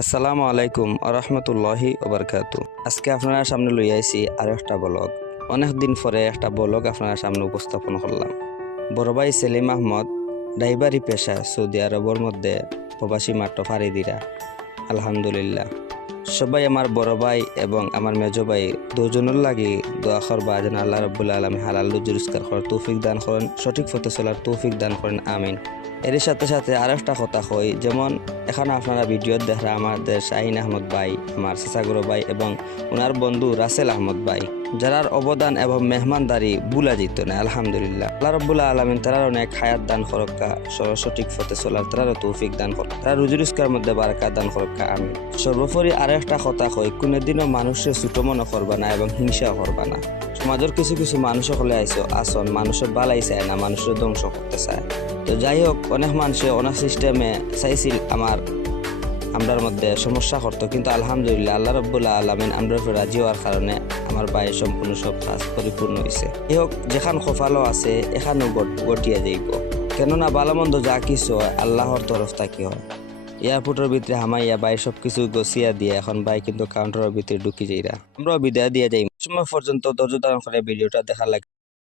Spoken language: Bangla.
আসসালামু আলাইকুম আরহামতুল্লাহি ওবরকাতু। আজকে আপনারা সামনে লই আইছি আর একটা ব্লগ। অনেক দিন পরে একটা ব্লগ আপনারা সামনে উপস্থাপন করলাম। বড় ভাই সেলিম আহমদ ড্রাইভারি পেশা সৌদি আরবের মধ্যে প্রবাসী মাত্র ফারিদিরা। আলহামদুলিল্লাহ, সবাই আমার বড় ভাই এবং আমার মেজ ভাই দুজনের লাগি দোয়া করবা যেন আল্লাহ রাব্বুল আলামিন হালাল রুজি রোজগার করার তৌফিক দান করেন, সঠিক পথে চলার তৌফিক দান করেন, আমিন। এর সাথে সাথে আরো একটা কথা কই, যেমন এখন আপনারা ভিডিও দেখা আমাদের শাহিন আহমদ ভাই, আমার চাচাগুড়ো ভাই এবং ওনার বন্ধু রাসেল আহমদ ভাই, যারার অবদান এবং মেহমানদারি বুলা যেত না। আলহামদুলিল্লাহ, আল্লাহ রাব্বুল আলামিন তারার অনেক হায়াত দান করক্কা, সঠিক পথে চলার তারারও তৌফিক দান করক, তারা রুজি রোজগার মধ্যে বারাকাত দান করক্কা, আমিন। সর্বোপরি আরো একটা কথা কই, কোনোদিনও মানুষের ছোট মনে করবা না এবং হিংসাও করবা না। সমাজের কিছু কিছু মানুষ হলে আসন মানুষের বালাই চায় না, মানুষের ধ্বংস করতে চায়। তো যাই হোক, অনেক মানুষে অনেক সিস্টেমে চাইছিল আমরার মধ্যে সমস্যা করতো, কিন্তু আলহামদুলিল্লাহ আল্লাহ রাব্বুল আলামিন আমরার উপর রাজি হওয়ার কারণে আমার ভাই সম্পূর্ণ সব কাজ পরিপূর্ণ হয়েছে। যাই হোক, যেখান খোফালো আছে এখানেও গটিয়া যাইব, কেননা ভালো মন্দ যা কিছু হয় আল্লাহর তরফ থেকে হয়। এয়ারপোর্টের ভিতরে হামাইয়া ভাই সবকিছু গছিয়া দিয়ে এখন ভাই কিন্তু কাউন্টারের ভিতরে ঢুকি যাইরা। আমরাও বিদায় দিয়ে যাই। সময় পর্যন্ত ধৈর্য ধারণ করে ভিডিওটা দেখা লাগে।